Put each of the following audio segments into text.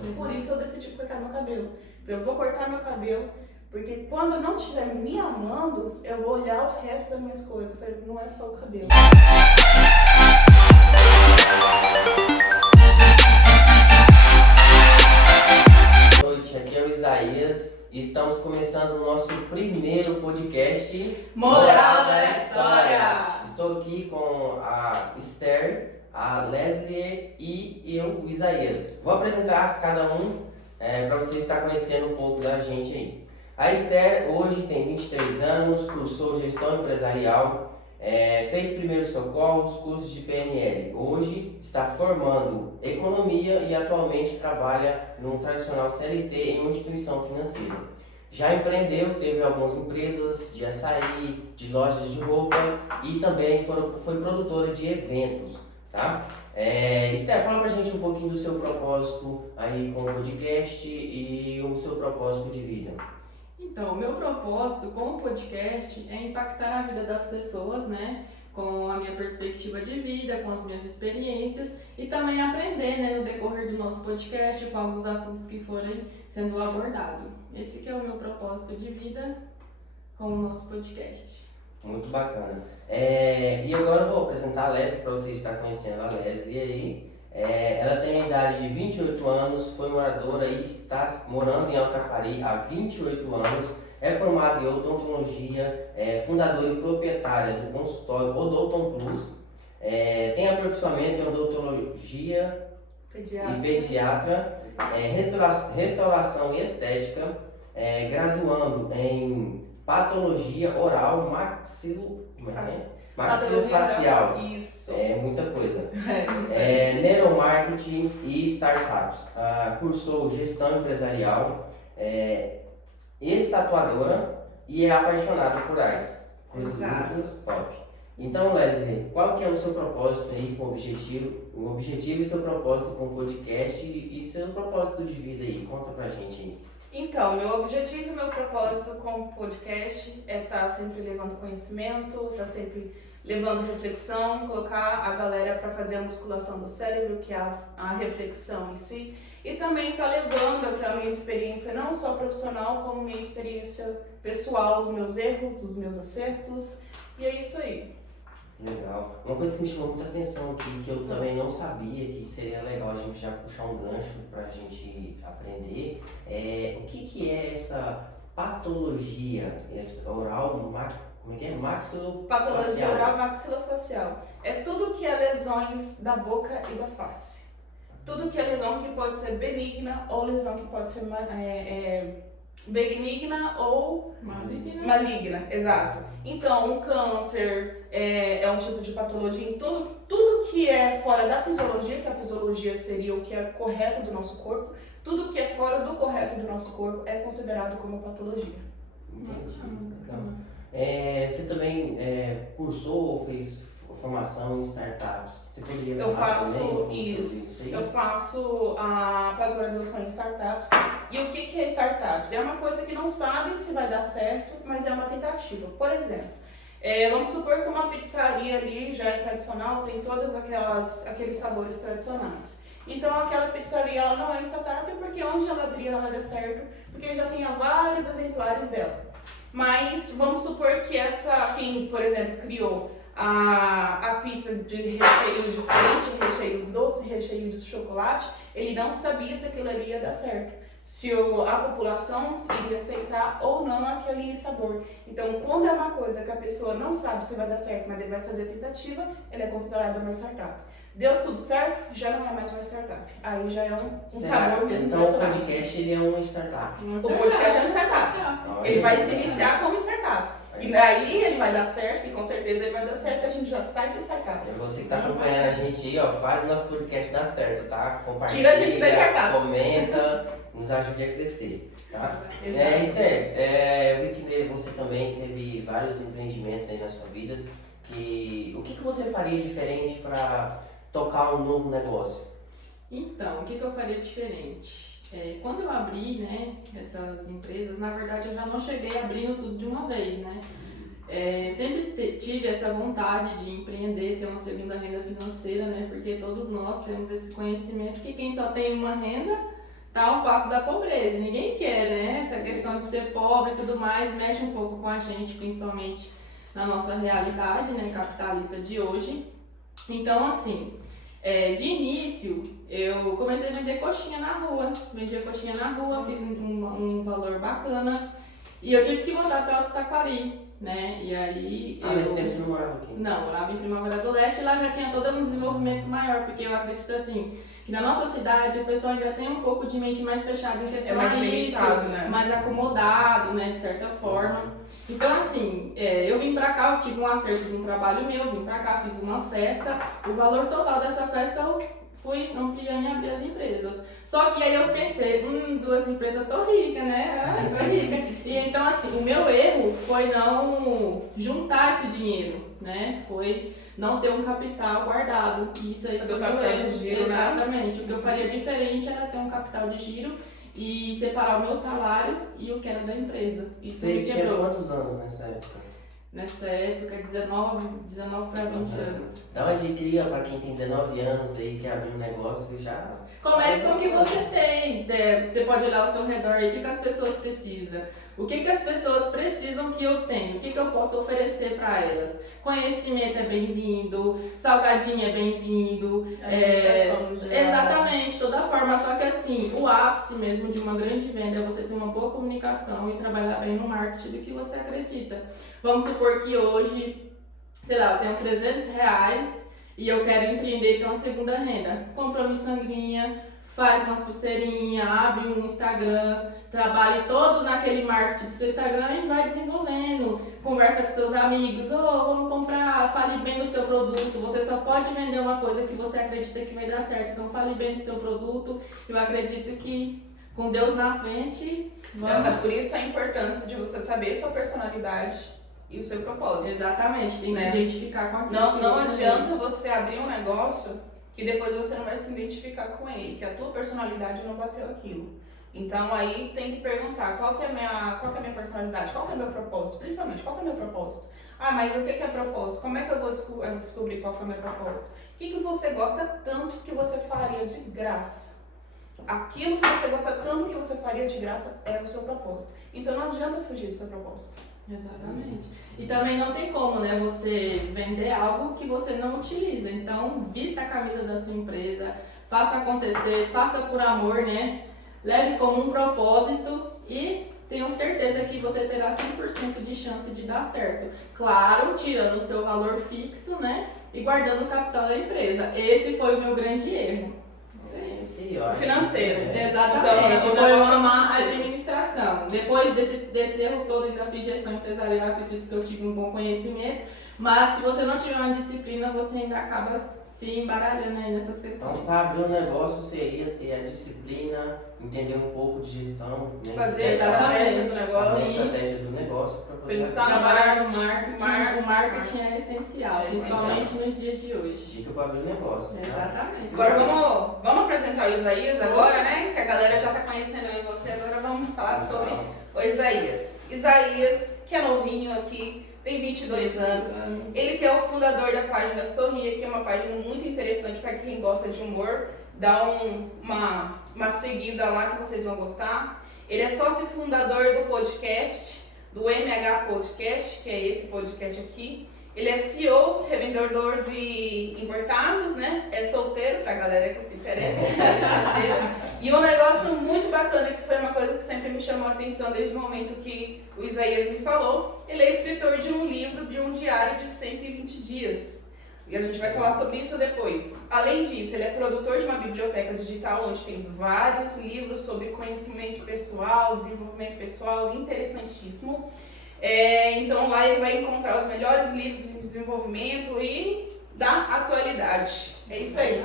Por isso eu decidi cortar meu cabelo. Eu vou cortar meu cabelo, porque quando eu não estiver me amando, eu vou olhar o resto das minhas coisas. Não é só o cabelo. Boa noite, aqui é o Isaías e estamos começando o nosso primeiro podcast Moral da História! Estou aqui com a Esther, a Leslie e eu, o Isaías. Vou apresentar cada um para você estar conhecendo um pouco da gente aí. A Esther hoje tem 23 anos, cursou gestão empresarial, fez primeiros socorros, cursos de PNL. Hoje está formando economia e atualmente trabalha no tradicional CLT em uma instituição financeira. Já empreendeu, teve algumas empresas de açaí, de lojas de roupa e também foi produtora de eventos, tá? Esther, fala pra gente um pouquinho do seu propósito aí com o podcast e o seu propósito de vida. Então, o meu propósito com o podcast é impactar a vida das pessoas, né? Com a minha perspectiva de vida, com as minhas experiências e também aprender, né, no decorrer do nosso podcast com alguns assuntos que forem sendo abordados. Esse que é o meu propósito de vida com o nosso podcast. Muito bacana. E agora eu vou apresentar a Leslie para você estar conhecendo a Leslie aí. Ela tem a idade de 28 anos, foi moradora e está morando em Altapari há 28 anos, é formada em odontologia, fundadora e proprietária do consultório Odonton Plus, tem aperfeiçoamento em odontologia e pediatra, restauração e estética, graduando em patologia oral maxilofacial. Isso. Muita coisa. Neuromarketing e startups. Cursou gestão empresarial, ex-tatuadora e é apaixonada por artes. Coisas muito top. Então, Leslie, qual que é o seu propósito aí com o objetivo e seu propósito com o podcast e seu propósito de vida aí? Conta pra gente aí. Então, meu objetivo e meu propósito com o podcast é estar sempre levando conhecimento, estar sempre levando reflexão, colocar a galera para fazer a musculação do cérebro, que é a reflexão em si, e também estar levando aquela minha experiência, não só profissional, como minha experiência pessoal, os meus erros, os meus acertos, e é isso aí. Legal. Uma coisa que me chamou muita atenção aqui, que eu também não sabia, que seria legal a gente já puxar um gancho para a gente aprender, o que é essa patologia, essa oral, maxilofacial? Patologia oral maxilofacial. É tudo que é lesões da boca e da face. Tudo que é lesão que pode ser benigna ou lesão que pode ser benigna ou maligna, exato. Então, um câncer é um tipo de patologia em tudo que é fora da fisiologia, que a fisiologia seria o que é correto do nosso corpo, tudo que é fora do correto do nosso corpo é considerado como patologia. Entendi. Você também cursou ou fez formação em startups? Você poderia falar também isso? Eu faço a pós-graduação em startups. E o que é startups? É uma coisa que não sabe se vai dar certo, mas é uma tentativa. Por exemplo, vamos supor que uma pizzaria ali já é tradicional, tem todos aqueles sabores tradicionais. Então aquela pizzaria ela não é startup porque onde ela abrir ela vai dar certo, porque já tem vários exemplares dela. Mas vamos supor que quem, por exemplo, criou a pizza de recheios diferentes, recheios doces, recheios de chocolate, ele não sabia se aquilo ali ia dar certo, se a população iria aceitar ou não aquele sabor. Então, quando é uma coisa que a pessoa não sabe se vai dar certo, mas ele vai fazer tentativa, ele é considerado uma startup. Deu tudo certo, já não é mais uma startup. Aí já é um sabor mesmo. Então o podcast ele é uma startup. O podcast é uma startup. Ele vai se iniciar como startup. E daí ele vai dar certo, e com certeza ele vai dar certo, a gente já sai do startups. Você que tá acompanhando a gente aí, ó, faz o nosso podcast dar certo, tá? Compartilha, tira a gente das startups. Comenta, nos ajude a crescer, tá? Esther, eu vi que você também teve vários empreendimentos aí na sua vida. O que você faria diferente para tocar um novo negócio? Então, o que eu faria diferente? Quando eu abri, né, essas empresas, na verdade eu já não cheguei abrindo tudo de uma vez, né? Sempre tive essa vontade de empreender, ter uma segunda renda financeira, né? Porque todos nós temos esse conhecimento que quem só tem uma renda tá a um passo da pobreza. Ninguém quer, né? Essa questão de ser pobre e tudo mais mexe um pouco com a gente, principalmente na nossa realidade, né, capitalista de hoje. Então, assim, de início, eu comecei a vender coxinha na rua. Vendia coxinha na rua, fiz um valor bacana. E eu tive que voltar para Alto Taquari, né? E aí... nesse tempo você não morava aqui? Não, morava em Primavera do Leste e lá já tinha todo um desenvolvimento maior, porque eu acredito assim, que na nossa cidade o pessoal ainda tem um pouco de mente mais fechada em questão mais a isso, limitado, né? mais acomodado, né, de certa forma. Então assim, eu vim pra cá, eu tive um acerto de um trabalho meu, vim pra cá, fiz uma festa, o valor total dessa festa eu fui ampliando e abri as empresas. Só que aí eu pensei, 2 empresas, tô rica, né? Tô rica. E então assim, o meu erro foi não juntar esse dinheiro, né? Foi não ter um capital guardado. Isso aí foi o meu erro. De giro, né? Exatamente. O que eu faria diferente era ter um capital de giro e separar o meu salário e o que era da empresa. Isso Você me tinha quebrou. quantos anos nessa época? Nessa época, 19 para 20 anos. Dá uma dica aí, ó, pra quem tem 19 anos aí, quer abrir um negócio e já... Comece com o que você tem. Você pode olhar ao seu redor aí, o que as pessoas precisam. O que as pessoas precisam que eu tenho? O que eu posso oferecer para elas? Conhecimento é bem-vindo, salgadinho é bem-vindo. Exatamente, toda forma. Só que assim, o ápice mesmo de uma grande venda é você ter uma boa comunicação e trabalhar bem no marketing do que você acredita. Vamos supor que hoje, sei lá, eu tenho R$300 e eu quero empreender e ter uma segunda renda. Compra uma miçanguinha, faz umas pulseirinhas, abre um Instagram, trabalhe todo naquele marketing do seu Instagram e vai desenvolvendo. Conversa com seus amigos, vamos comprar, fale bem do seu produto. Você só pode vender uma coisa que você acredita que vai dar certo. Então fale bem do seu produto. Eu acredito que com Deus na frente, vamos... Por isso a importância de você saber sua personalidade e o seu propósito. Exatamente, tem que se identificar com aquilo. Não adianta você abrir um negócio que depois você não vai se identificar com ele, que a tua personalidade não bateu aquilo. Então aí tem que perguntar qual que é a minha personalidade, qual que é o meu propósito, principalmente qual que é o meu propósito. Mas o que é propósito? Como é que eu vou descobrir qual que é o meu propósito? O que você gosta tanto que você faria de graça? Aquilo que você gosta tanto que você faria de graça é o seu propósito. Então não adianta fugir do seu propósito. Exatamente. E também não tem como, né, você vender algo que você não utiliza. Então, vista a camisa da sua empresa, faça acontecer, faça por amor, né? Leve como um propósito e tenho certeza que você terá 100% de chance de dar certo. Claro, tirando o seu valor fixo, né? E guardando o capital da empresa. Esse foi o meu grande erro. O financeiro. Exatamente, Então, foi uma má administração. Depois desse erro todo, ainda fiz gestão empresarial, acredito que eu tive um bom conhecimento, mas se você não tiver uma disciplina, você ainda acaba se embaralhando aí nessas questões. Então, para abrir um negócio seria ter a disciplina, entender um pouco de gestão, né? Fazer a estratégia do negócio. Fazer a estratégia do negócio para poder... Pensar Trabalhar no marketing. O marketing é essencial, principalmente nos dias de hoje. Dica para abrir um negócio. Tá? Exatamente. Agora vamos apresentar o Isaías agora, né? Que a galera já tá conhecendo aí você. Agora vamos falar sobre o Isaías. Isaías, que é novinho aqui, tem 22 anos. Ele que é o fundador da página Sorria, que é uma página muito interessante para quem gosta de humor. Dá uma seguida lá que vocês vão gostar. Ele é sócio fundador do podcast, do MH Podcast, que é esse podcast aqui. Ele é CEO, revendedor de importados, né? É solteiro, pra galera que se interessa, é solteiro. E um negócio muito bacana, que foi uma coisa que sempre me chamou a atenção desde o momento que o Isaías me falou. Ele é escritor de um livro, de um diário de 120 dias. E a gente vai falar sobre isso depois. Além disso, ele é produtor de uma biblioteca digital, onde tem vários livros sobre conhecimento pessoal, desenvolvimento pessoal, interessantíssimo. Então lá ele vai encontrar os melhores livros de desenvolvimento e da atualidade. É isso aí.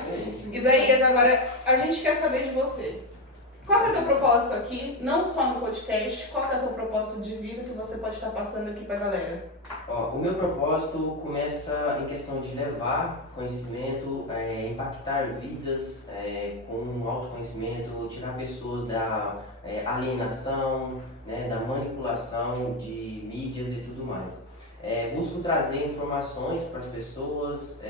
Isaías, agora a gente quer saber de você. Qual é o teu propósito aqui, não só no podcast, qual é o teu propósito de vida que você pode estar passando aqui pra galera? O meu propósito começa em questão de levar conhecimento, impactar vidas com autoconhecimento, tirar pessoas da alienação, né, da manipulação de mídias e tudo mais. Busco trazer informações para as pessoas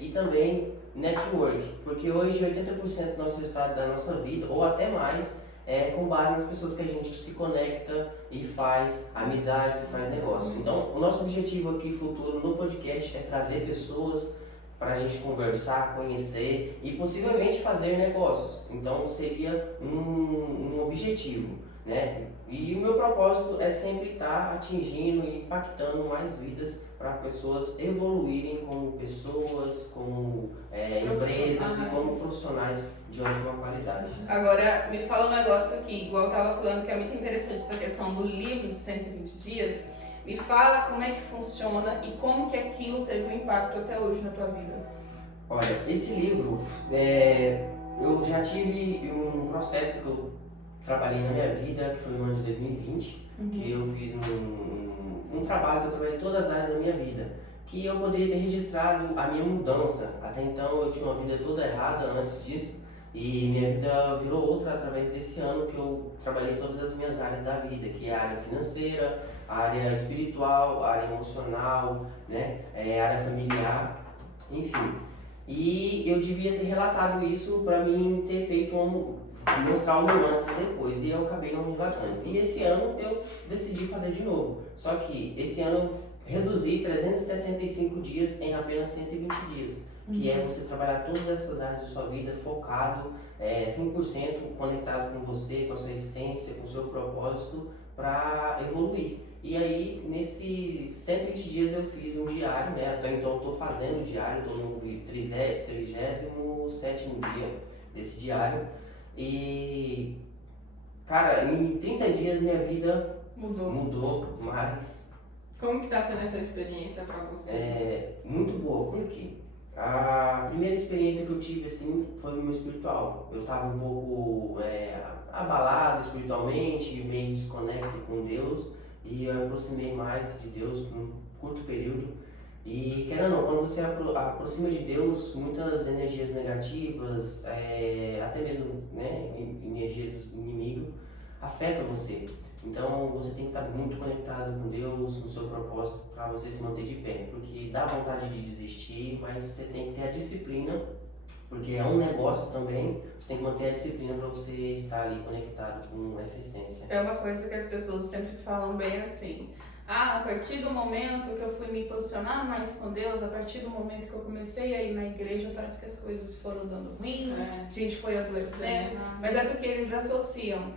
e também network, porque hoje 80% do nosso resultado da nossa vida, ou até mais, é com base nas pessoas que a gente se conecta e faz amizades e faz negócio. Então, o nosso objetivo aqui futuro no podcast é trazer pessoas para a gente conversar, conhecer e possivelmente fazer negócios. Então, seria um objetivo, né? E o meu propósito é sempre estar atingindo e impactando mais vidas para pessoas evoluírem como pessoas, como empresas e como profissionais de ótima qualidade. Agora, me fala um negócio aqui, igual eu estava falando, que é muito interessante essa questão do livro de 120 dias. Me fala como é que funciona e como que aquilo teve um impacto até hoje na tua vida. Olha, esse livro, eu já tive um processo que eu trabalhei na minha vida, que foi no ano de 2020, que eu fiz um trabalho que eu trabalhei em todas as áreas da minha vida, que eu poderia ter registrado a minha mudança. Até então eu tinha uma vida toda errada antes disso, e minha vida virou outra através desse ano que eu trabalhei em todas as minhas áreas da vida, que é a área financeira, a área espiritual, a área emocional, né, a área familiar, enfim. E eu devia ter relatado isso para mim ter feito mostrar o meu antes e depois, e eu acabei não me relatando. E esse ano eu decidi fazer de novo, só que esse ano eu reduzi 365 dias em apenas 120 dias, que é você trabalhar todas essas áreas da sua vida focado, 100% conectado com você, com a sua essência, com o seu propósito para evoluir. E aí, nesses 120 dias eu fiz um diário, né? Até então eu estou fazendo o diário, estou no 37º dia desse diário. E, cara, em 30 dias minha vida mudou mais. Como que tá sendo essa experiência para você? Muito boa, por quê? A primeira experiência que eu tive, assim, foi no meu espiritual. Eu estava um pouco abalado espiritualmente, meio desconecto com Deus, e eu aproximei mais de Deus num curto período. E, querendo ou não, quando você aproxima de Deus, muitas energias negativas, até mesmo, né, energia do inimigo, afetam você. Então você tem que estar muito conectado com Deus, no seu propósito, para você se manter de pé. Porque dá vontade de desistir, mas você tem que ter a disciplina, porque é um negócio também, você tem que manter a disciplina para você estar ali conectado com essa essência. É uma coisa que as pessoas sempre falam bem assim. A partir do momento que eu fui me posicionar mais com Deus, a partir do momento que eu comecei a ir na igreja, parece que as coisas foram dando ruim, a gente foi adoecendo, mas é porque eles associam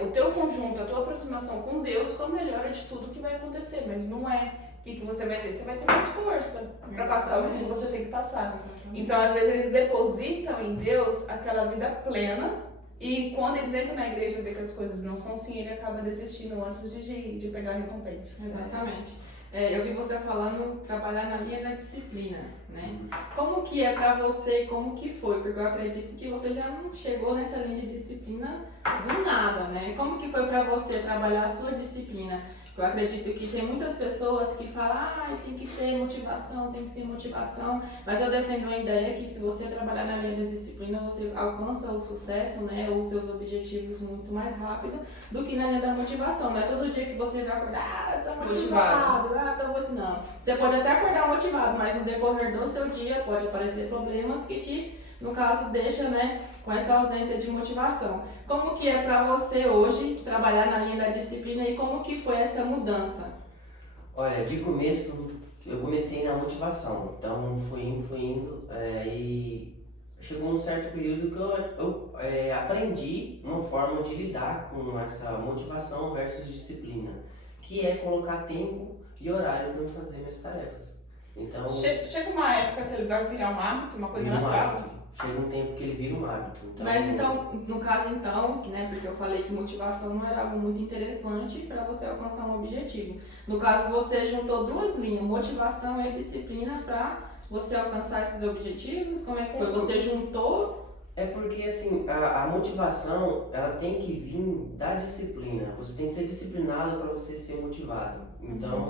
o teu conjunto, a tua aproximação com Deus com a melhora de tudo que vai acontecer, mas não é. O que você vai ter? Você vai ter mais força para passar o que você tem que passar. Então, às vezes, eles depositam em Deus aquela vida plena. E quando eles entram na igreja e vê que as coisas não são assim, ele acaba desistindo antes de pegar a recompensa. Exatamente. Eu vi você falando trabalhar na linha da disciplina, né? Como que é pra você e como que foi? Porque eu acredito que você já não chegou nessa linha de disciplina do nada, né? Como que foi pra você trabalhar a sua disciplina? Eu acredito que tem muitas pessoas que falam, tem que ter motivação, mas eu defendo a ideia que se você trabalhar na linha da disciplina, você alcança o sucesso, né, os seus objetivos muito mais rápido do que na linha da motivação. Não é todo dia que você vai acordar, tô motivado, não. Você pode até acordar motivado, mas no decorrer do seu dia pode aparecer problemas que te, no caso, deixa, né, com essa ausência de motivação. Como que é para você hoje trabalhar na linha da disciplina e como que foi essa mudança? Olha, de começo eu comecei na motivação, então fui indo e chegou um certo período que eu aprendi uma forma de lidar com essa motivação versus disciplina, que é colocar tempo e horário para fazer minhas tarefas. Então, chega uma época que ele vai virar um hábito, uma coisa natural. Chega um tempo que ele vira um hábito. Então, mas então, no caso né, porque eu falei que motivação não era algo muito interessante para você alcançar um objetivo. No caso, você juntou duas linhas, motivação e disciplina para você alcançar esses objetivos? Como é que foi? Você juntou? É porque assim, a motivação, ela tem que vir da disciplina. Você tem que ser disciplinado para você ser motivado. Então,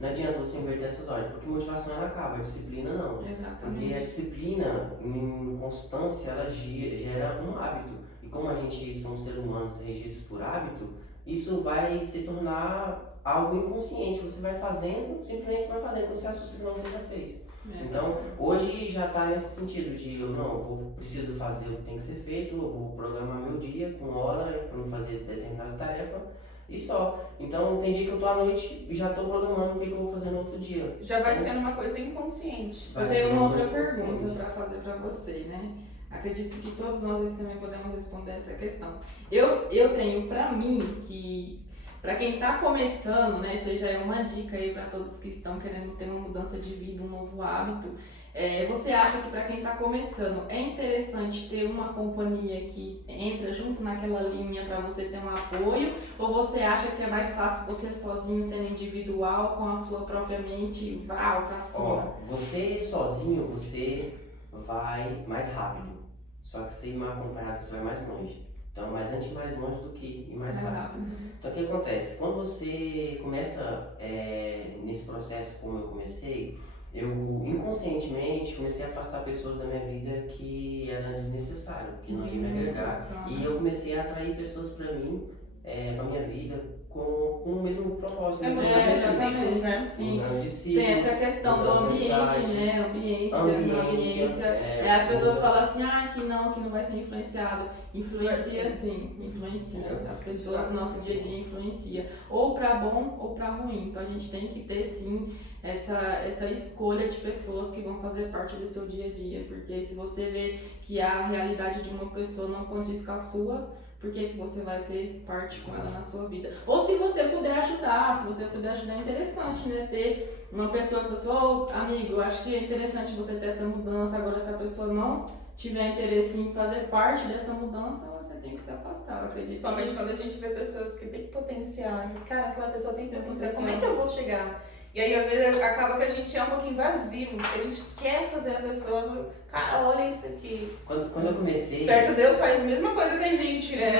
não adianta você inverter essas ordens, porque motivação ela acaba, a disciplina não. Exatamente. Porque a disciplina, em constância, ela gera um hábito. E como a gente somos seres humanos regidos por hábito, isso vai se tornar algo inconsciente. Você vai fazendo, simplesmente vai fazendo, você assusta que não você já fez. Então, hoje já está nesse sentido de preciso fazer o que tem que ser feito, eu vou programar meu dia com hora para não fazer determinada tarefa e só. Então, tem dia que eu tô à noite e já estou programando o que eu vou fazer no outro dia. Já vai sendo uma coisa inconsciente. Eu tenho uma outra pergunta para fazer para você, né? Acredito que todos nós aqui também podemos responder essa questão. Eu tenho para mim que, para quem está começando, né, seja uma dica aí para todos que estão querendo ter uma mudança de vida, um novo hábito, você acha que para quem está começando é interessante ter uma companhia que entra junto naquela linha para você ter um apoio? Ou você acha que é mais fácil você sozinho, sendo individual, com a sua própria mente, para cima? Você sozinho, você vai mais rápido. Só que você ir mais acompanhado, você vai mais longe. Então, mais antes ir mais longe do que ir mais rápido. Então, o que acontece? Quando você começa nesse processo como eu comecei, eu inconscientemente comecei a afastar pessoas da minha vida que eram desnecessárias, que não iam me agregar. E eu comecei a atrair pessoas para mim, para minha vida, com o mesmo propósito. Exatamente, né? Sim. Tem essa questão do ambiente, né? Ambiência. As pessoas falam assim, que não vai ser influenciado. Influencia sim, influencia. As pessoas do nosso dia a dia influenciam. Ou para bom ou para ruim. Então a gente tem que ter sim essa escolha de pessoas que vão fazer parte do seu dia a dia. Porque se você vê que a realidade de uma pessoa não condiz com a sua, por que você vai ter parte com ela na sua vida? Ou se você puder ajudar, é interessante, né? Ter uma pessoa que você, amigo, eu acho que é interessante você ter essa mudança, agora se a pessoa não tiver interesse em fazer parte dessa mudança, você tem que se afastar, eu acredito. Principalmente quando a gente vê pessoas que têm potencial, cara, aquela pessoa tem potencial, como é que eu vou chegar? E aí, às vezes, acaba que a gente é um pouquinho invasivo, porque a gente quer fazer a pessoa, cara, olha isso aqui. Quando eu comecei... Certo, Deus faz a mesma coisa que a gente, né?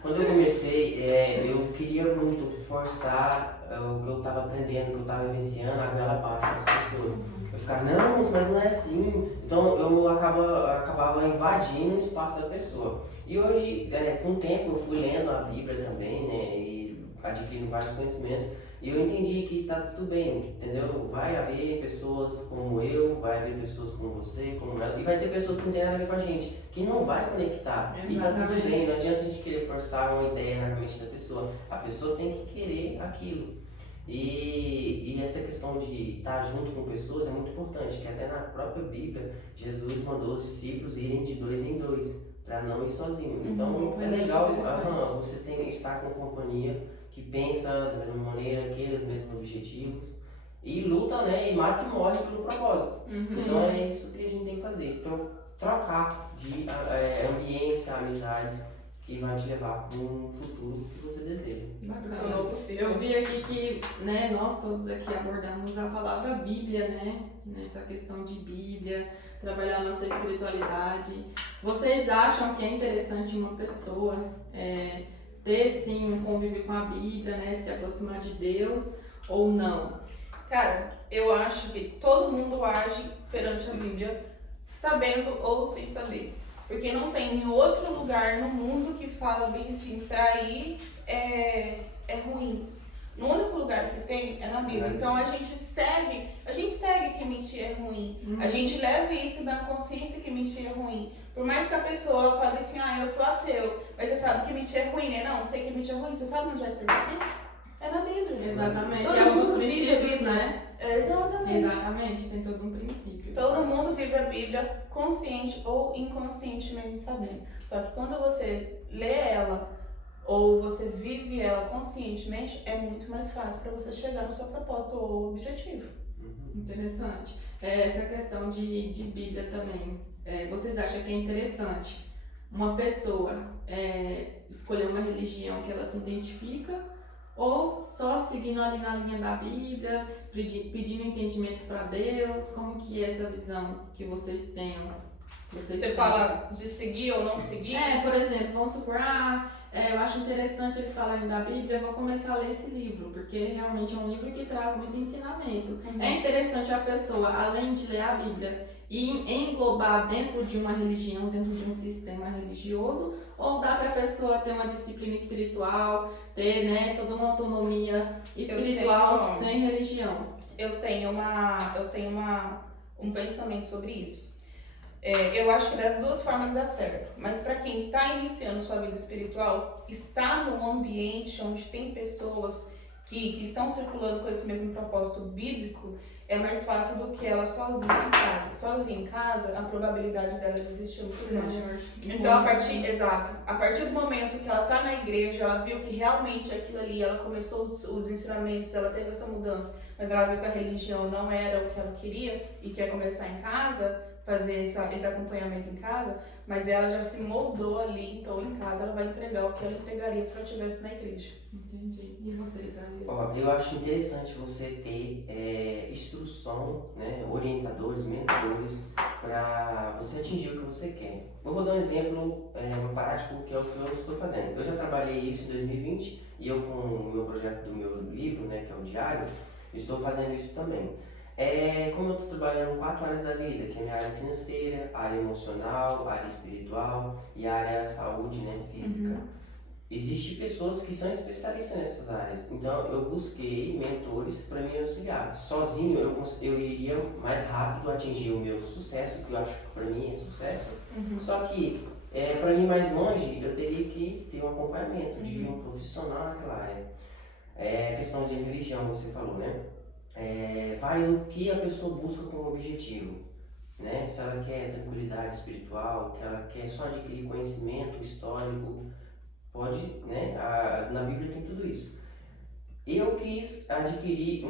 Quando eu comecei, eu queria muito forçar o que eu estava aprendendo, o que eu estava vivenciando, a goela abaixo das pessoas. Eu ficava, não, mas não é assim. Então eu acabava invadindo o espaço da pessoa. E hoje, com o tempo, eu fui lendo a Bíblia também, né, e adquirindo vários conhecimentos. E eu entendi que tá tudo bem, entendeu? Vai haver pessoas como eu, vai haver pessoas como você, como ela, e vai ter pessoas que não tem nada a ver com a gente, que não vai conectar. Exatamente. E tá tudo bem, não adianta a gente querer forçar uma ideia na mente da pessoa. A pessoa tem que querer aquilo. E essa questão de estar junto com pessoas é muito importante, que até na própria Bíblia, Jesus mandou os discípulos irem de 2 em 2, para não ir sozinho. Então é legal você estar com companhia que pensa da mesma maneira, queira os mesmos objetivos e luta, né, e mata e morre pelo propósito. Então é isso que a gente tem que fazer, trocar de ambiência, amizades que vai te levar para um futuro que você deseja. Bacana. Eu vi aqui que, né, nós todos aqui abordamos a palavra Bíblia, né, nessa questão de Bíblia, trabalhar a nossa espiritualidade. Vocês acham que é interessante uma pessoa ter sim um convívio com a Bíblia, né, se aproximar de Deus ou não? Cara, eu acho que todo mundo age perante a Bíblia sabendo ou sem saber. Porque não tem nenhum outro lugar no mundo que fala bem assim, trair é ruim. No único lugar que tem é na Bíblia. Então a gente segue que mentir é ruim. A gente leva isso na consciência que mentir é ruim. Por mais que a pessoa fale assim, eu sou ateu, mas você sabe que mentir é ruim, né? Não, sei que mentir é ruim. Você sabe onde é que está escrito? É na Bíblia. Exatamente. Todo alguns mundo vive a princípios, Bíblia. né? Exatamente. Tem todo um princípio. Todo mundo vive a Bíblia consciente ou inconscientemente sabendo. Só que quando você lê ela ou você vive ela conscientemente, é muito mais fácil para você chegar no seu propósito ou objetivo. Interessante. Essa questão de Bíblia também. Vocês acham que é interessante uma pessoa escolher uma religião que ela se identifica ou só seguindo ali na linha da Bíblia, pedindo entendimento para Deus? Como que é essa visão que vocês tenham Você fala de seguir ou não seguir? Por exemplo, vamos supor, eu acho interessante eles falarem da Bíblia, eu vou começar a ler esse livro, porque realmente é um livro que traz muito ensinamento. É interessante a pessoa, além de ler a Bíblia, e englobar dentro de uma religião, dentro de um sistema religioso, ou dá para a pessoa ter uma disciplina espiritual, ter, né, toda uma autonomia espiritual sem religião? Eu tenho um pensamento sobre isso. Eu acho que das duas formas dá certo, mas para quem está iniciando sua vida espiritual, estar num ambiente onde tem pessoas que estão circulando com esse mesmo propósito bíblico é mais fácil do que ela sozinha em casa. Sozinha em casa, a probabilidade dela desistir é muito grande. Então, a partir do momento que ela está na igreja, ela viu que realmente aquilo ali, ela começou os ensinamentos, ela teve essa mudança, mas ela viu que a religião não era o que ela queria e quer começar em casa, fazer esse acompanhamento em casa, mas ela já se moldou ali, então em casa ela vai entregar o que ela entregaria se ela estivesse na igreja. Entendi. E vocês, Anitta? Eu acho interessante você ter instrução, né, orientadores, mentores, para você atingir o que você quer. Eu vou dar um exemplo prático, que é o que eu estou fazendo. Eu já trabalhei isso em 2020 e eu, com o meu projeto do meu livro, né, que é o Diário, estou fazendo isso também. Como eu estou trabalhando em 4 áreas da vida, que é a minha área financeira, a área emocional, a área espiritual e a área saúde, né, física. Existem pessoas que são especialistas nessas áreas, então eu busquei mentores para me auxiliar. Sozinho eu iria mais rápido atingir o meu sucesso, que eu acho que para mim é sucesso, só que para ir mais longe eu teria que ter um acompanhamento de um profissional naquela área. Questão de religião, você falou, né? Vai no que a pessoa busca como objetivo, né? Se ela quer tranquilidade espiritual, que ela quer só adquirir conhecimento histórico, pode, né? Na Bíblia tem tudo isso. Eu quis adquirir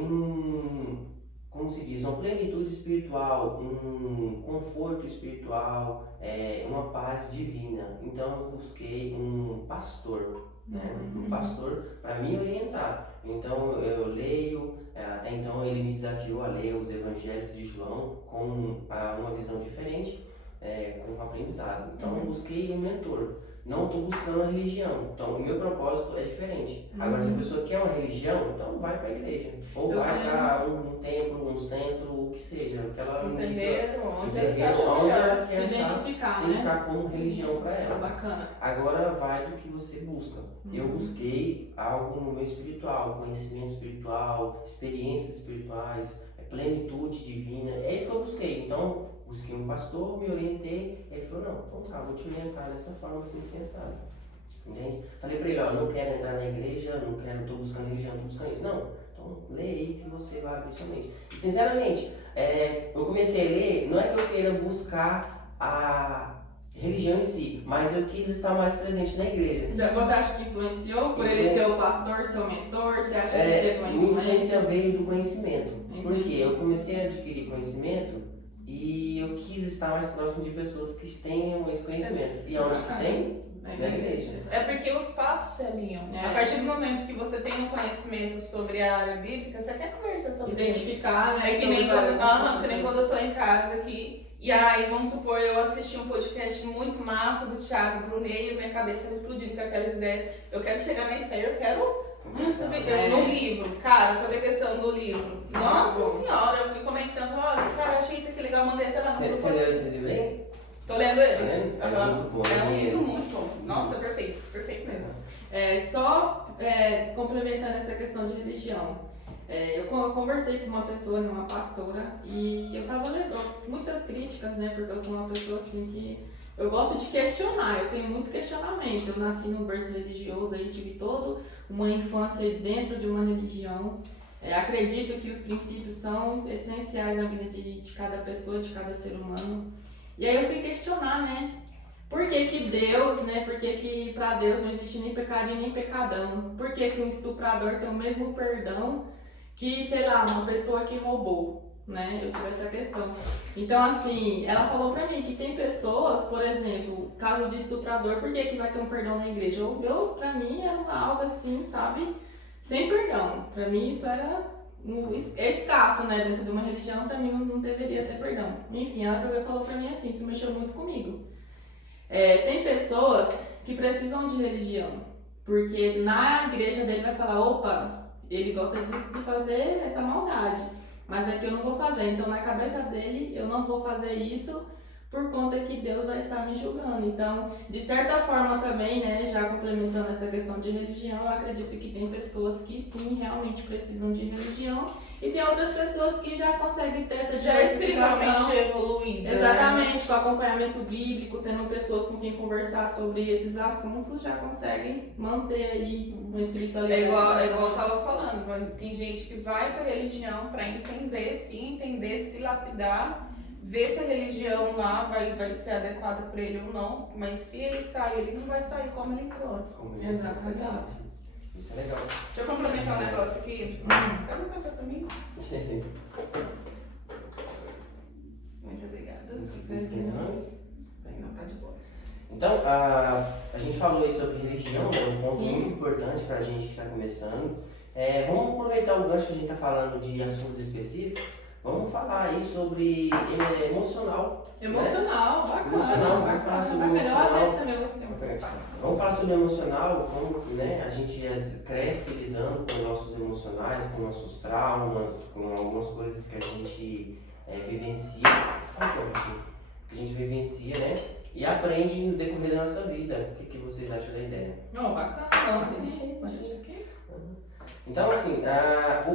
como se diz, uma plenitude espiritual, um conforto espiritual, uma paz divina. Então eu busquei um pastor, né? Um pastor para me orientar. Então eu leio, até então ele me desafiou a ler os evangelhos de João com uma visão diferente, com um aprendizado. Então eu busquei um mentor. Não estou buscando uma religião, então o meu propósito é diferente. Agora, se a pessoa quer uma religião, então vai para a igreja. Ou vai para um templo, um centro, o que seja. Um terreiro, onde ela quer se identificar como religião para ela. Bacana. Agora vai do que você busca. Eu busquei algo no meu espiritual, conhecimento espiritual, experiências espirituais, plenitude divina. É isso que eu busquei. Então, busquei um pastor, me orientei, ele falou, não, então tá, vou te orientar dessa forma, assim, sabe? Entende? Falei pra ele, não quero entrar na igreja, não tô buscando religião, tô buscando isso. Não, então lê aí que você vai abrir sua mente. E sinceramente, eu comecei a ler, não é que eu queira buscar a religião em si, mas eu quis estar mais presente na igreja. Você acha que influenciou por ele ser o pastor, seu mentor? Você acha que ele teve uma influência? A influência veio do conhecimento. Porque eu comecei a adquirir conhecimento e eu quis estar mais próximo de pessoas que tenham esse conhecimento. E onde que tem? Na igreja. É porque os papos se alinham. A partir do momento que você tem um conhecimento sobre a área bíblica, você quer conversar sobre identificar, né? É que nem quando eu tô em casa aqui. E aí, vamos supor, eu assisti um podcast muito massa do Thiago Brunet e minha cabeça explodindo com aquelas ideias. Eu quero chegar na Esther, eu quero no livro, cara, sobre a questão do livro. Nossa senhora, eu fui comentando, olha, cara, achei isso aqui legal, mandei até na rua. Você leu esse livro aí? Tô lendo ele. É muito bom. É um livro muito bom. Nossa, perfeito, perfeito mesmo. Só complementando essa questão de religião. Eu conversei com uma pessoa, uma pastora, e eu tava lendo muitas críticas, né? Porque eu sou uma pessoa assim que eu gosto de questionar, eu tenho muito questionamento. Eu nasci num berço religioso, aí tive toda uma infância dentro de uma religião. Acredito que os princípios são essenciais na vida de cada pessoa, de cada ser humano. E aí eu fui questionar, né? Por que que Deus, né? Por que que pra Deus não existe nem pecadinho nem pecadão? Por que que um estuprador tem o mesmo perdão que, sei lá, uma pessoa que roubou, né? Eu tive essa questão. Então, assim, ela falou pra mim que tem pessoas, por exemplo, caso de estuprador, por que que vai ter um perdão na igreja? Pra mim, era algo assim, sabe? Sem perdão. Pra mim, isso era é escasso, né? Dentro de uma religião, pra mim não deveria ter perdão. Enfim, ela pegou e falou pra mim assim, isso mexeu muito comigo. Tem pessoas que precisam de religião, porque na igreja dele vai falar, opa, ele gosta de fazer essa maldade, mas aqui eu não vou fazer. Então na cabeça dele, eu não vou fazer isso por conta que Deus vai estar me julgando. Então, de certa forma também, né, já complementando essa questão de religião, eu acredito que tem pessoas que sim, realmente precisam de religião, e tem outras pessoas que já conseguem ter essa Já diversificação. espiritualmente evoluída. Exatamente, com acompanhamento bíblico, tendo pessoas com quem conversar sobre esses assuntos, já conseguem manter aí uma espiritualidade. É igual eu tava falando, tem gente que vai pra religião pra entender, se lapidar, ver se a religião lá vai ser adequada pra ele ou não, mas se ele sair, ele não vai sair como ele entrou antes. Exato. Isso é legal. Deixa eu complementar um negócio aqui. Pega um café pra mim. Muito obrigada. Não, tá de boa. Então, a gente falou aí sobre religião, né? Um ponto Sim. muito importante pra gente que está começando. Vamos aproveitar o gancho que a gente está falando de assuntos específicos. Vamos falar aí sobre emocional. Emocional, bacana. Emocional, vamos falar sobre bacana. Eu emocional. aceito também, eu vou ficar. Vamos falar sobre emocional, como, né, a gente cresce lidando com nossos emocionais, com nossos traumas, com algumas coisas que a gente vivencia, que a gente vivencia, né? E aprende no decorrer da nossa vida. O que vocês acham da ideia? Não, bacana. Sim, pode deixar aqui. Então, assim,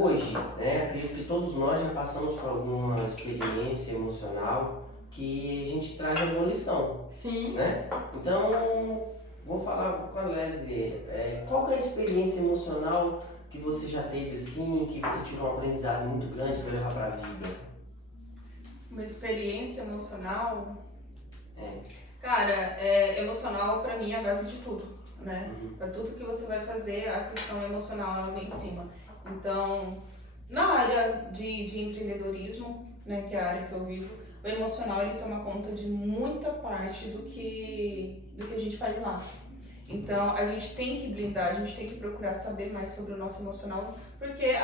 hoje, né, acredito que todos nós já passamos por alguma experiência emocional que a gente traz alguma lição, Sim. né? Então, vou falar com a Leslie, qual que é a experiência emocional que você já teve, assim, que você tirou um aprendizado muito grande para levar para a vida? Uma experiência emocional? É. Cara, emocional pra mim é a base de tudo, né? Pra tudo que você vai fazer, a questão emocional ela vem em cima. Então, na área de empreendedorismo, né, que é a área que eu vivo, o emocional ele toma conta de muita parte do que a gente faz lá. Então, a gente tem que blindar, a gente tem que procurar saber mais sobre o nosso emocional, porque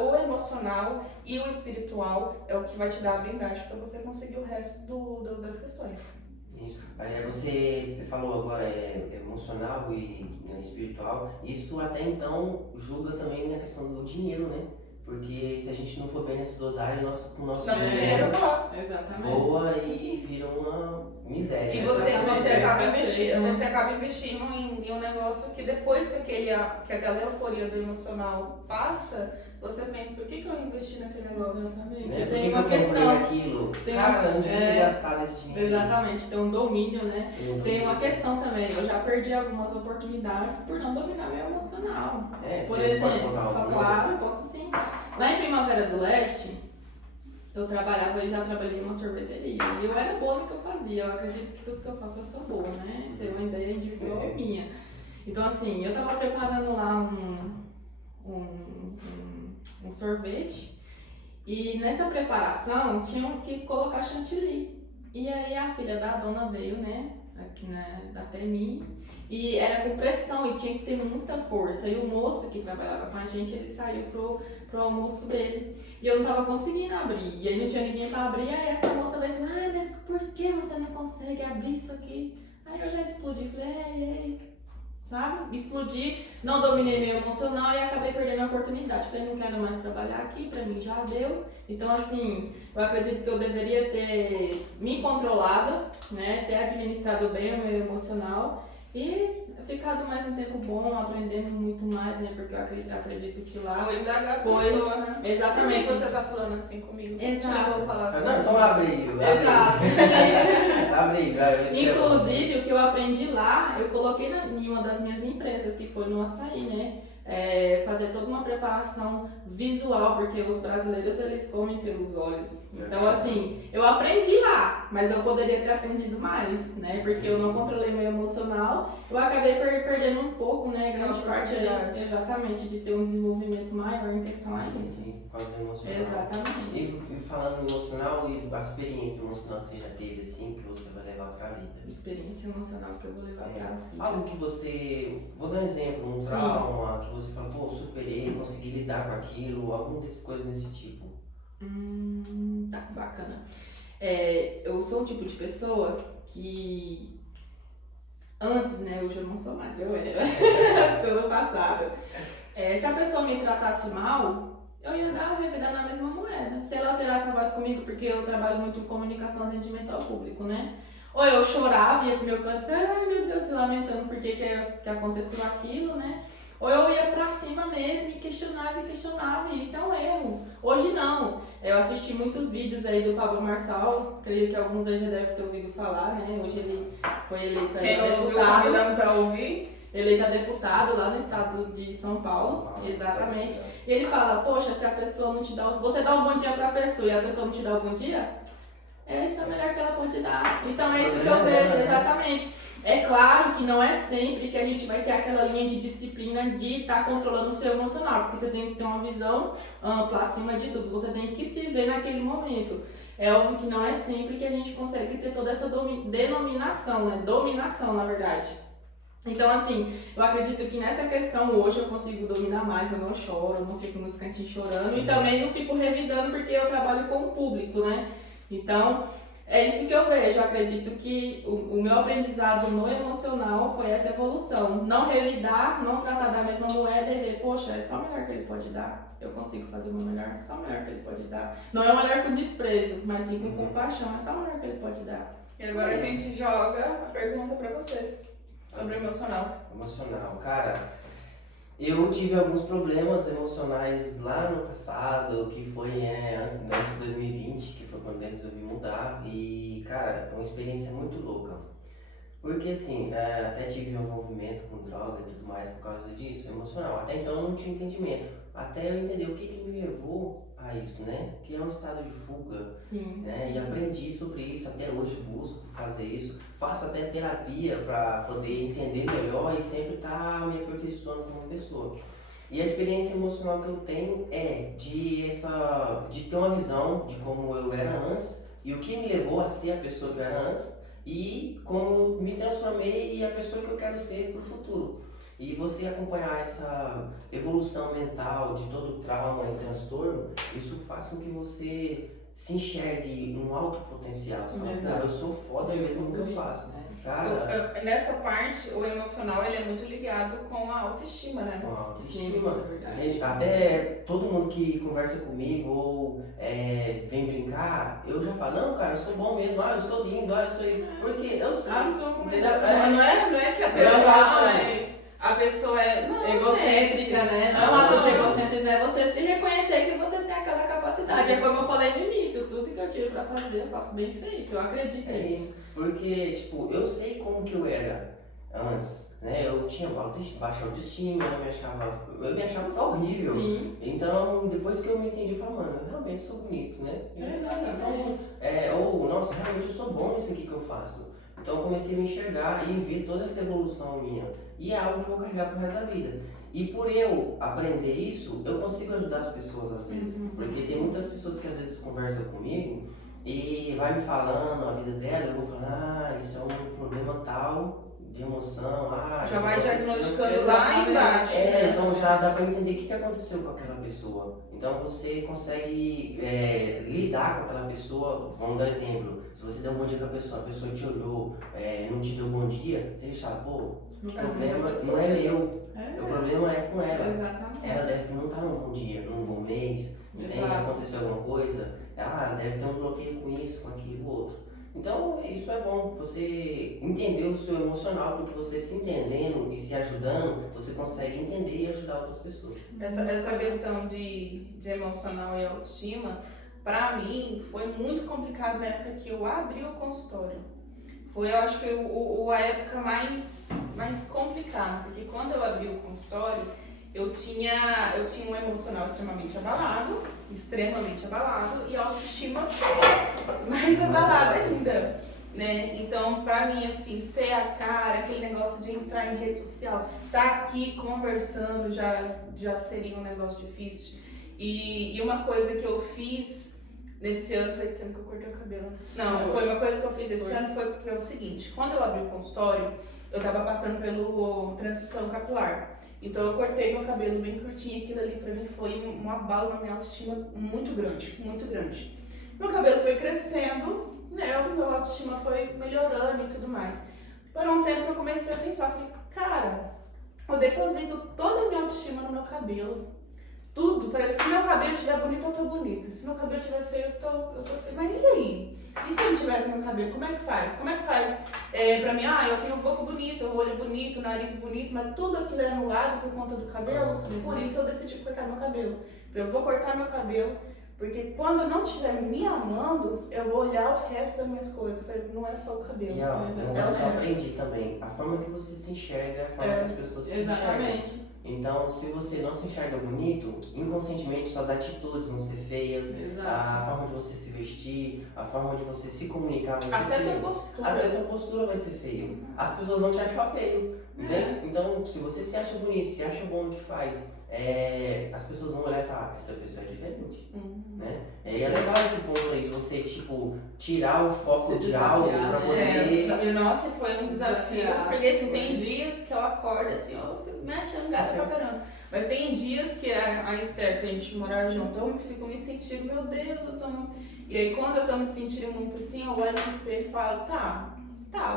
o emocional e o espiritual é o que vai te dar a blindagem para você conseguir o resto das questões. Isso. Você falou agora emocional e espiritual. Isso até então julga também na questão do dinheiro, né? Porque se a gente não for bem nessas duas áreas, o nosso dinheiro voa. Exatamente. Voa e vira uma miséria. E né? você acaba investindo em um negócio que depois que aquela euforia do emocional passa, você pensa, por que eu investi naquele negócio? Exatamente. Né? Tem Por uma que eu comprei questão. aquilo? Cara, eu não devia ter gastado esse dinheiro. Exatamente, tem um domínio, né? Tem uma questão também, eu já perdi algumas oportunidades por não dominar meu emocional. Por você exemplo, pode contar alguma? claro, posso sim. Lá em Primavera do Leste, eu já trabalhei em uma sorveteria. E eu era boa no que eu fazia. Eu acredito que tudo que eu faço eu sou boa, né? Isso é uma ideia individual minha. Então, assim, eu tava preparando lá um sorvete. E nessa preparação tinham que colocar chantilly. E aí a filha da dona veio, né, aqui até mim, e era com pressão e tinha que ter muita força. E o moço que trabalhava com a gente, ele saiu pro almoço dele. E eu não tava conseguindo abrir. E aí não tinha ninguém pra abrir. Aí essa moça veio e falou, mas por que você não consegue abrir isso aqui? Aí eu já explodi, falei, sabe? Explodi, não dominei meu emocional e acabei perdendo a oportunidade. Falei, não quero mais trabalhar aqui, pra mim já deu. Então, assim, eu acredito que eu deveria ter me controlado, né? Ter administrado bem o meu emocional e ficado mais um tempo bom, aprendendo muito mais, né? Porque eu acredito que lá Foi indagar a foi pessoa, né? exatamente. Por que você tá falando assim comigo? Exato. Eu vou falar assim. Não, então abre aí. Exato. Abre aí. Inclusive, o que eu aprendi lá, eu coloquei em uma das minhas empresas, que foi no açaí, né? Fazer toda uma preparação visual, porque os brasileiros, eles comem pelos olhos. Então, assim, eu aprendi lá, mas eu poderia ter aprendido mais, né? Porque eu não controlei meu emocional, eu acabei perdendo um pouco, né? Grande parte, exatamente, de ter um desenvolvimento maior em questão a isso. Sim, por causa do emocional. Exatamente. E falando em emocional, e a experiência emocional que você já teve, assim, que você vai levar pra vida? Experiência emocional que eu vou levar pra vida. Algo que você... Vou dar um exemplo, um trauma que você fala, pô, superei, consegui lidar com aquilo, alguma dessas coisas desse tipo? Tá, bacana. Eu sou o tipo de pessoa que antes, né, hoje eu não sou mais, eu era, pelo passado. Se a pessoa me tratasse mal, eu ia dar uma revida na mesma moeda. Se ela alterasse a voz comigo, porque eu trabalho muito em comunicação e atendimento ao público, né? Ou eu chorava, ia pro meu canto, ai meu Deus, se lamentando porque que aconteceu aquilo, né? Ou eu ia pra cima mesmo e questionava, e isso é um erro. Hoje não. Eu assisti muitos vídeos aí do Pablo Marçal, creio que alguns aí já devem ter ouvido falar, né? Hoje ele foi eleito deputado. Convidamos a ouvir. Eleito a deputado lá no estado de São Paulo, exatamente. E ele fala, poxa, se a pessoa não te dá... Você dá um bom dia pra pessoa e a pessoa não te dá um bom dia, essa é a melhor que ela pode dar. Então é isso que eu vejo, exatamente. É claro que não é sempre que a gente vai ter aquela linha de disciplina de estar controlando o seu emocional, porque você tem que ter uma visão ampla acima de tudo, você tem que se ver naquele momento. É óbvio que não é sempre que a gente consegue ter toda essa denominação, né? Dominação, na verdade. Então, assim, eu acredito que nessa questão hoje eu consigo dominar mais, eu não choro, eu não fico nos cantinhos chorando e também não fico revidando porque eu trabalho com o público, né? Então, é isso que eu vejo. Eu acredito que o meu aprendizado no emocional foi essa evolução. Não revidar, não tratar da mesma moeda e ver, poxa, é só o melhor que ele pode dar. Eu consigo fazer o meu melhor, é só o melhor que ele pode dar. Não é o melhor com desprezo, mas sim com compaixão, é só o melhor que ele pode dar. E agora a gente joga a pergunta pra você sobre o emocional. Emocional, cara, eu tive alguns problemas emocionais lá no passado, que foi antes de 2020, que foi quando eu resolvi mudar, e, cara, é uma experiência muito louca. Porque, assim, até tive um envolvimento com droga e tudo mais por causa disso, emocional. Até então eu não tinha entendimento, até eu entender o que me levou a isso, né? Que é um estado de fuga. Sim. Né? E aprendi sobre isso, até hoje busco fazer isso, faço até terapia para poder entender melhor e sempre estar me aperfeiçoando como pessoa. E a experiência emocional que eu tenho é de ter uma visão de como eu era antes e o que me levou a ser a pessoa que eu era antes e como me transformei e a pessoa que eu quero ser para o futuro. E você acompanhar essa evolução mental de todo o trauma e transtorno, isso faz com que você se enxergue um alto potencial. Você fala, eu sou foda mesmo no que eu faço. Cara, nessa parte, o emocional ele é muito ligado com a autoestima, né? Com a autoestima. Sim, isso é verdade. Até todo mundo que conversa comigo ou vem brincar, eu já falo, não, cara, eu sou bom mesmo, eu sou lindo, eu sou isso. Porque eu sei. Assumo. Não é que a pessoa é egocêntrica, né? Não, a de egocentrismo é você se reconhecer que você tem aquela capacidade. É como eu falei no início, tudo que eu tiro pra fazer, eu faço bem feito, eu acredito nisso. Porque, tipo, eu sei como que eu era antes, né? Eu tinha baixa autoestima, eu me achava horrível. Sim. Então, depois que eu me entendi, eu falei, mano, eu realmente sou bonito, né? Exatamente. Nossa, realmente eu sou bom nisso aqui que eu faço. Então eu comecei a me enxergar e ver toda essa evolução minha. E é algo que eu vou carregar pro resto da vida. E por eu aprender isso, eu consigo ajudar as pessoas às vezes. Porque tem muitas pessoas que às vezes conversam comigo e vai me falando a vida dela, eu vou falando, isso é um problema tal de emoção, já vai diagnosticando lá embaixo. Então já dá pra entender o que aconteceu com aquela pessoa. Então você consegue lidar com aquela pessoa, vamos dar exemplo, se você deu um bom dia pra pessoa, a pessoa te olhou, não te deu um bom dia, você deixa, pô, o problema não é meu, o problema é com ela. Exatamente. Ela deve não estar num bom dia, num bom mês, aconteceu alguma coisa, ela deve ter um bloqueio com isso, com aquilo, outro. Então, isso é bom, você entender o seu emocional, porque você se entendendo e se ajudando, você consegue entender e ajudar outras pessoas. Essa questão de emocional e autoestima, pra mim, foi muito complicado na época que eu abri o consultório. Foi, eu acho que a época mais complicada, porque quando eu abri o consultório, eu tinha um emocional extremamente abalado, e a autoestima mais abalada ainda, né? Então, pra mim, assim, ser a cara, aquele negócio de entrar em rede social, tá aqui conversando já seria um negócio difícil. E uma coisa que eu fiz nesse ano, foi esse ano que eu cortei o cabelo. Não, foi uma coisa que eu fiz esse ano, foi o seguinte, quando eu abri o consultório, eu tava passando pelo transição capilar. Então eu cortei meu cabelo bem curtinho, aquilo ali pra mim foi um abalo na minha autoestima muito grande, muito grande. Meu cabelo foi crescendo, né, o meu autoestima foi melhorando e tudo mais. Por um tempo eu comecei a pensar, falei, cara, eu deposito toda a minha autoestima no meu cabelo. Tudo, parece que se meu cabelo estiver bonito, eu tô bonita. Se meu cabelo estiver feio, eu tô feia. Mas e aí? E se eu não tivesse meu cabelo, como é que faz? Como é que faz pra mim, eu tenho um boca bonita, um olho bonito, um nariz bonito, mas tudo aquilo é anulado por conta do cabelo? Por isso eu decidi cortar meu cabelo. Eu vou cortar meu cabelo, porque quando eu não estiver me amando, eu vou olhar o resto das minhas coisas. Eu falei, não é só o cabelo. E ó, um negócio que eu aprendi também, a forma que você se enxerga é a forma que as pessoas te enxergam. Exatamente. Então, se você não se enxerga bonito, inconscientemente suas atitudes vão ser feias, Exato. a forma de você se vestir, a forma de você se comunicar vai ser Até feia. tua postura. Até tua postura vai ser feio. As pessoas vão te achar feio, entende? Então, se você se acha bonito, se acha bom no que faz, as pessoas vão olhar e falar, essa pessoa é diferente, né? E é legal esse ponto aí de você, tipo, tirar o foco Se de algo desafiar, pra né? poder... E nossa, foi um desafio, Desafiar, porque assim, foi. tem dias que eu acordo assim, eu fico me achando gata pra caramba. Mas tem dias que a Esther, que a gente mora junto, eu fico me sentindo, meu Deus, eu tô... E aí quando eu tô me sentindo muito assim, eu olho no espelho e falo, tá,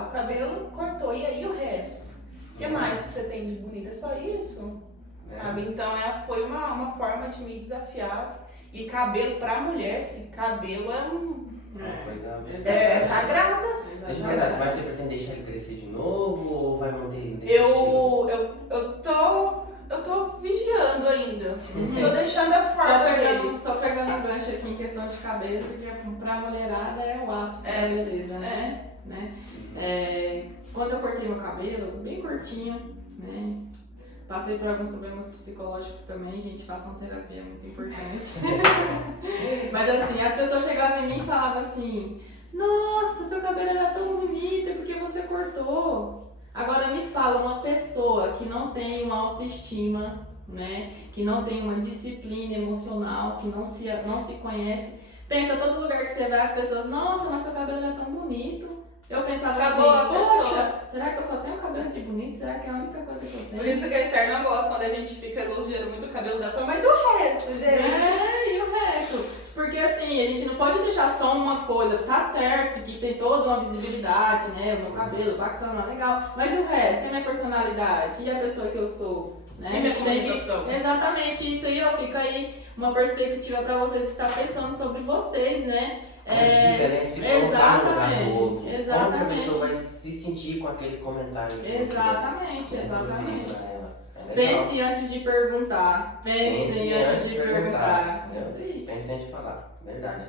o cabelo cortou, e aí o resto? O que mais que você tem de bonito? É só isso? Sabe? Então foi uma forma de me desafiar. E cabelo pra mulher, cabelo é Uma coisa absurda. é sagrada. Deixa eu pensar, Exatamente. você pretende deixar ele crescer de novo ou vai manter ele desse estilo? Eu tô vigiando ainda. Tô deixando a forma dele. Só pegando um gancho aqui em questão de cabelo, porque pra mulherada é o ápice da beleza, né? Quando eu cortei meu cabelo, bem curtinho, né? Passei por alguns problemas psicológicos também, gente, façam terapia, é muito importante. Mas assim, as pessoas chegavam em mim e falavam assim, nossa, seu cabelo era tão bonito, é porque você cortou. Agora me fala, uma pessoa que não tem uma autoestima, né, que não tem uma disciplina emocional, que não se conhece, pensa todo lugar que você vai, as pessoas, nossa, mas seu cabelo é tão bonito. Eu pensava Acabou a assim, pessoa. poxa, será que eu só tenho cabelo de bonito? Será que é a única coisa que eu tenho? Por isso que a Esther não gosta quando a gente fica elogiando muito o cabelo dela. Fala, mas e o resto, gente? E o resto? Porque assim, a gente não pode deixar só uma coisa, tá certo que tem toda uma visibilidade, né? O meu cabelo, bacana, legal. Mas e o resto? E a minha personalidade? E a pessoa que eu sou? Né? E minha comunicação? Exatamente, isso aí, ó, fica aí uma perspectiva para vocês estar pensando sobre vocês, né? A dica, né? Se colocar no lugar do outro. Como que a Exatamente. pessoa vai se sentir com aquele comentário que Exatamente, você exatamente. pra ela. É legal. Pense antes de perguntar. Pense antes de perguntar. É, Isso aí. pense antes de falar, verdade.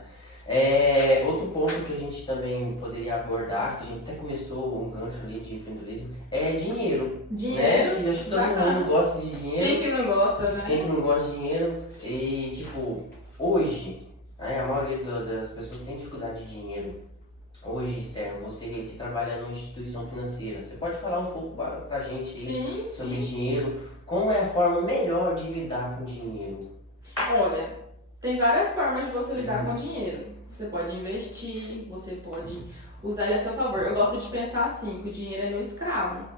Outro ponto que a gente também poderia abordar, que a gente até começou um gancho ali de empreendedorismo, é dinheiro. Dinheiro. Né? Que eu acho que todo bacana. mundo gosta de dinheiro. Quem que não gosta, né? Quem que não gosta de dinheiro? E, tipo, hoje, a maioria das pessoas tem dificuldade de dinheiro. Hoje, Esther, você que trabalha numa instituição financeira, você pode falar um pouco pra gente aí sobre dinheiro? Como é a forma melhor de lidar com dinheiro? Olha, tem várias formas de você lidar com dinheiro. Você pode investir, você pode usar ele a seu favor. Eu gosto de pensar assim, que o dinheiro é meu escravo.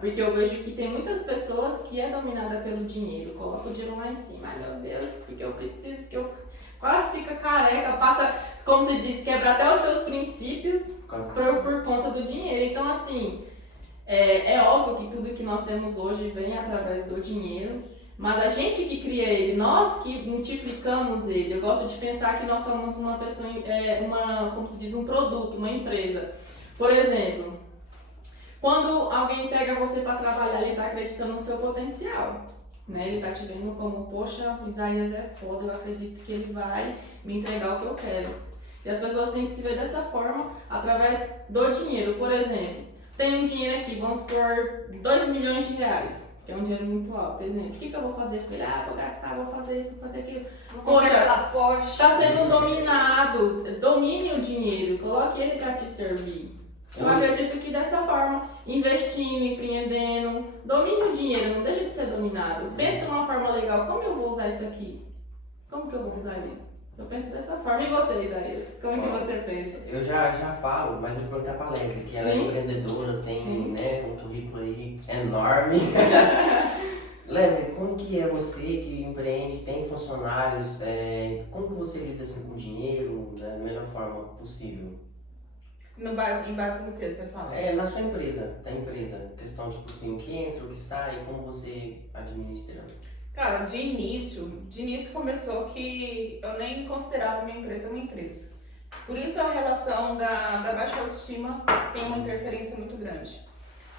Porque eu vejo que tem muitas pessoas que é dominada pelo dinheiro, coloca o dinheiro lá em cima, ai meu Deus, porque eu preciso, que eu quase fica careca, passa, como se diz, quebra até os seus princípios por conta do dinheiro. Então assim, é óbvio que tudo que nós temos hoje vem através do dinheiro, mas a gente que cria ele, nós que multiplicamos ele. Eu gosto de pensar que nós somos uma pessoa, como se diz, um produto, uma empresa. Por exemplo, quando alguém pega você para trabalhar, ele está acreditando no seu potencial, né? Ele está te vendo como, poxa, Isaías é foda, eu acredito que ele vai me entregar o que eu quero. E as pessoas têm que se ver dessa forma, através do dinheiro. Por exemplo, tem um dinheiro aqui, vamos supor, 2 milhões de reais, que é um dinheiro muito alto. Exemplo, o que eu vou fazer com ele? Vou gastar, vou fazer isso, vou fazer aquilo. Poxa, está sendo dominado. Domine o dinheiro, coloque ele para te servir. Eu acredito que dessa forma, investindo, empreendendo, domine o dinheiro, não deixa de ser dominado. Pensa uma forma legal, como eu vou usar isso aqui? Como que eu vou usar ele? Eu penso dessa forma. E você, Isaías? Como que você pensa? Eu já falo, mas eu vou perguntar pra Lésia, que ela é empreendedora, tem Sim. né, um currículo aí enorme. Leslie, como que é você que empreende, tem funcionários, como que você lida assim, com dinheiro da melhor forma possível? Em base no que você fala? Na sua empresa, da empresa, questão tipo assim, o que entra, o que sai, como você administra? Cara, de início começou que eu nem considerava minha empresa uma empresa. Por isso a relação da baixa autoestima tem uma interferência muito grande.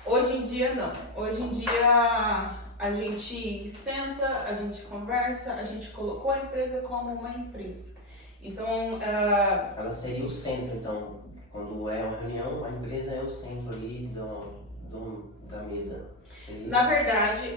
Hoje em dia não. Hoje em dia a gente senta, a gente conversa, a gente colocou a empresa como uma empresa. Então, Ela seria o centro, então, quando é uma reunião, a empresa é o centro ali da mesa. Seria na verdade,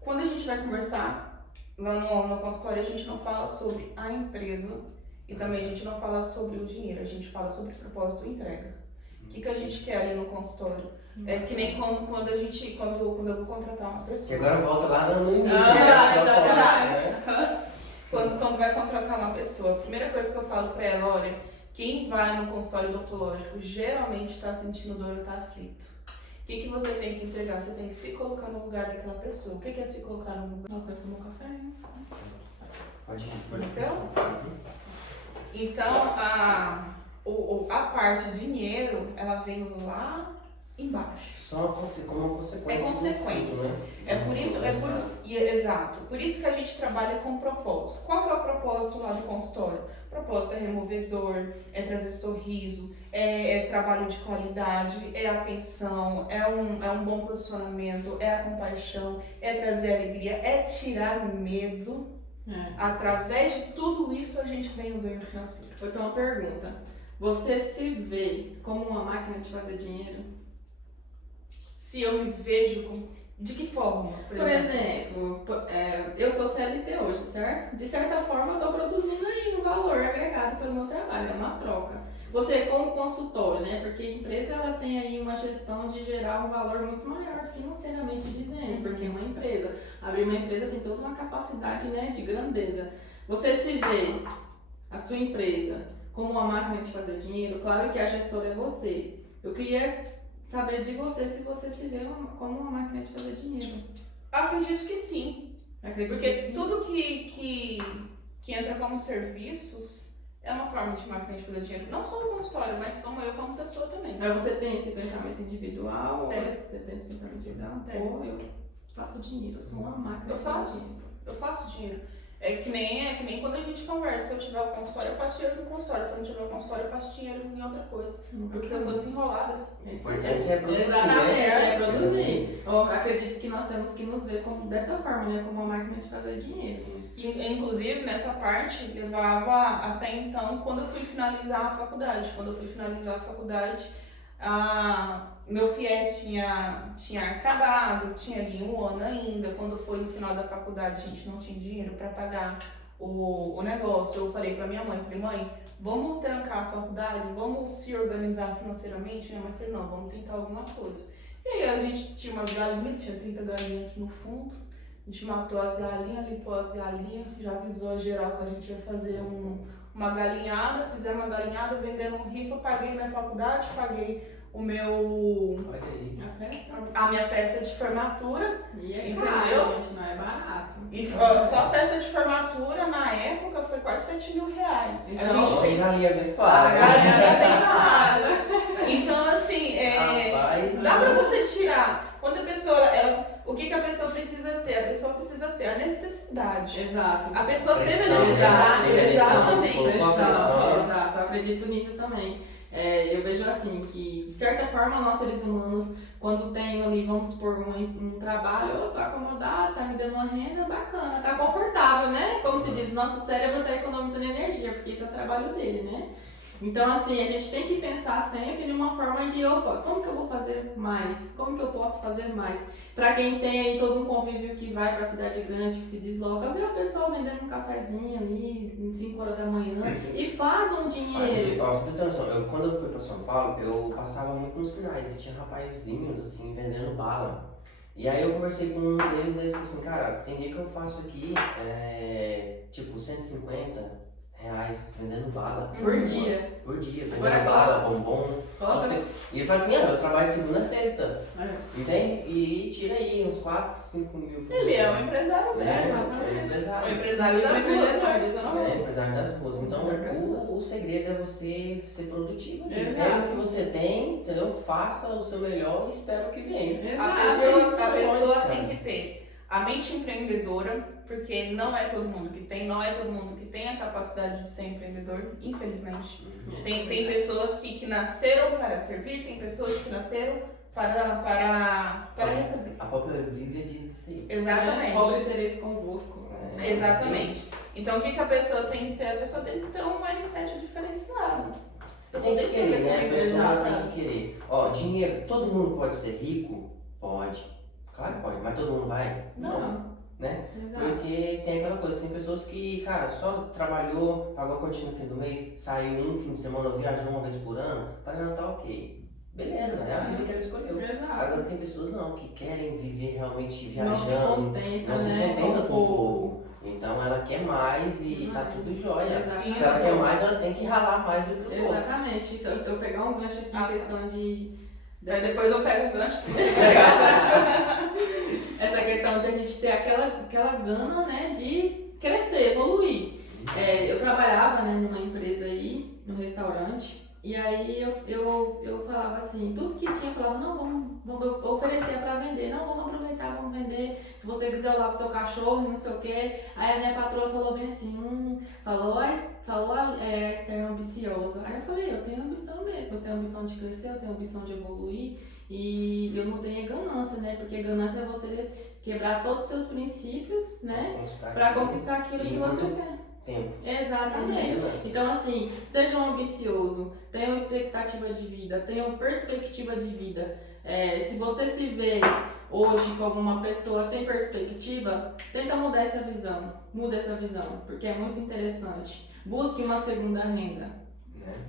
quando a gente vai conversar lá no consultório, a gente não fala sobre a empresa e também a gente não fala sobre o dinheiro, a gente fala sobre propósito e entrega. O que a gente quer ali no consultório? É que nem quando eu vou contratar uma E pessoa. agora volta lá no início. Exato. Quando vai contratar uma pessoa, a primeira coisa que eu falo pra ela, olha, quem vai no consultório odontológico geralmente está sentindo dor ou está aflito. O que você tem que entregar? Você tem que se colocar no lugar daquela pessoa. O que é se colocar no lugar? Nossa, nós tomamos café, hein? Pode ir. Aconteceu? Então, a parte dinheiro, ela vem lá embaixo. Só como uma consequência. É consequência. Né? Exato. Por isso que a gente trabalha com propósito. Qual que é o propósito lá do consultório? O propósito é remover dor, é trazer sorriso, é trabalho de qualidade, é atenção, é um bom posicionamento, é a compaixão, é trazer alegria, é tirar medo. Através de tudo isso a gente vem no ganho financeiro. Eu tenho uma pergunta. Você se vê como uma máquina de fazer dinheiro? Se eu me vejo de que forma? Por exemplo, eu sou CLT hoje, certo? De certa forma, eu estou produzindo aí um valor agregado pelo meu trabalho, é uma troca. Você como consultório, né? Porque a empresa ela tem aí uma gestão de gerar um valor muito maior financeiramente dizendo, porque é uma empresa. Abrir uma empresa tem toda uma capacidade, né, de grandeza. Você se vê, a sua empresa, como uma máquina de fazer dinheiro? Claro que a gestora é você. Eu queria saber de você se você se vê como uma máquina de fazer dinheiro. Acredito que sim. Porque que sim. tudo que entra como serviços é uma forma de máquina de fazer dinheiro. Não só no consultório, mas como eu como pessoa também. Mas você tem esse pensamento individual? Tem. Você tem esse pensamento individual? Tem. Ou eu faço dinheiro, eu sou uma máquina Eu de fazer faço. dinheiro. Eu faço dinheiro. É que nem quando a gente conversa. Se eu tiver o consultório, eu faço dinheiro no consultório. Se eu não tiver o consultório, eu faço dinheiro em outra coisa. Porque eu sou desenrolada. O importante é produzir. Exatamente, né? é produzir. Eu acredito que nós temos que nos ver dessa forma, né? Como uma máquina de fazer dinheiro. Inclusive, nessa parte, levava até então, quando eu fui finalizar a faculdade. Meu FIES tinha acabado, tinha ali um ano ainda. Quando foi no final da faculdade, a gente não tinha dinheiro para pagar o negócio. Eu falei para minha mãe, mãe, vamos trancar a faculdade, vamos se organizar financeiramente? Minha mãe falou, não, vamos tentar alguma coisa. E aí a gente tinha umas galinhas, tinha 30 galinhas aqui no fundo. A gente matou as galinhas, limpou as galinhas, já avisou a geral que a gente ia fazer uma galinhada, fizemos uma galinhada, vendendo rifa, paguei minha faculdade, paguei o meu... Olha aí. A minha festa de formatura. E é entendeu? caro, gente, não é barato. E ó, só festa de formatura na época foi quase R$7.000. Então, a gente Tem fez galinha abençoada. Então, assim, Rapaz, dá pra você tirar. Quando a pessoa, o que a pessoa precisa ter? A pessoa precisa ter a necessidade. Exato. A pessoa teve a Pressão, necessidade. né? Exatamente. Colocou a pressão. Exato, eu acredito nisso também. Eu vejo assim que, de certa forma, nós seres humanos, quando tem ali, vamos supor, um trabalho, eu tô acomodado, tá me dando uma renda bacana, tá confortável, né? Como se diz, nosso cérebro tá economizando energia, porque isso é o trabalho dele, né? Então, assim, a gente tem que pensar sempre em uma forma de, opa, como que eu vou fazer mais? Como que eu posso fazer mais? Pra quem tem aí todo um convívio que vai pra cidade grande, que se desloca, vê o pessoal vendendo um cafezinho ali, em 5 horas da manhã, e faz um dinheiro. Ó, você tem noção, quando eu fui pra São Paulo, eu passava muito nos sinais e tinha rapazinhos, assim, vendendo bala. E aí eu conversei com um deles e ele falou assim, cara, tem dia que eu faço aqui, tipo, R$150, reais vendendo bala. Por dia. Por dia, vendendo Agora bala, bombom. Coloca. E ele fala assim, eu trabalho de segunda a sexta, É. entende? E tira aí uns 4, 5 mil. por Ele é mês. um empresário né? dele. exatamente. É O empresário. empresário das ruas, sabe? É empresário das ruas. Então, Empresário das ruas. o segredo é você ser produtivo. Exato. Pega o que você tem, entendeu? Faça o seu melhor e espera o que vem. A pessoa tem que ter a mente empreendedora, porque não é todo mundo que tem, não é todo mundo que tem a capacidade de ser empreendedor, infelizmente. Tem pessoas que nasceram para servir, tem pessoas que nasceram para receber. A própria Bíblia diz isso aí. Exatamente. Pobre interesse convosco. Exatamente. Então o que a pessoa tem que ter? A pessoa tem que ter um mindset diferenciado. A pessoa Tem que querer, né? A ter pessoa exato. tem que querer. Ó, dinheiro, todo mundo pode ser rico? Pode. Claro que pode, mas todo mundo vai? Não. Né? Exato. Porque tem aquela coisa, tem pessoas que, cara, só trabalhou, pagou a continha no fim do mês, saiu um fim de semana, viajou uma vez por ano, para não tá ok. Beleza, é a vida que ela escolheu. Exato. Agora tem pessoas não, que querem viver realmente Não se viajando, contenta, não se né? contenta com o o pouco. Então ela quer mais e tá Mais. tudo jóia. Exatamente. Se ela quer mais, ela tem que ralar mais do que os outros. Exatamente. Isso, eu pegar um gancho aqui em questão de. Aí depois eu pego o gancho. Essa questão de a gente ter aquela gana, né, de crescer, evoluir. Eu trabalhava, né, numa empresa aí, num restaurante, e aí eu falava assim, tudo que tinha, eu falava, não, vamos oferecer pra vender, não, vamos aproveitar, vamos vender, se você quiser eu lavo seu cachorro, não sei o quê. Aí a minha patroa falou bem assim, falou a Esther ambiciosa. Aí eu falei, eu tenho ambição mesmo, eu tenho ambição de crescer, eu tenho ambição de evoluir, e eu não tenho ganância, né, porque ganância é você quebrar todos os seus princípios, né, pra conquistar aquilo que você quer. Tempo. Exatamente. Então, assim, seja um ambicioso, tenha uma expectativa de vida, tenha uma perspectiva de vida. Se você se vê hoje como uma pessoa sem perspectiva, tenta mudar essa visão. Muda essa visão, porque é muito interessante. Busque uma segunda renda.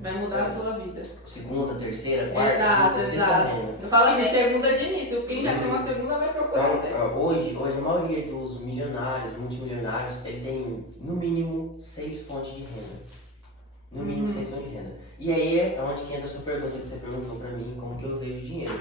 Vai mudar a sua vida. Segunda, terceira, quarta, Exato, quinta, sexta exato. renda. Eu falo assim, segunda de início. Quem já tem uma segunda vai procurar. Então, hoje a maioria dos milionários, multimilionários, ele tem no mínimo 6 fontes de renda. No mínimo 6 fontes de renda. E aí é onde que entra a sua pergunta que você perguntou pra mim, como que eu vejo dinheiro.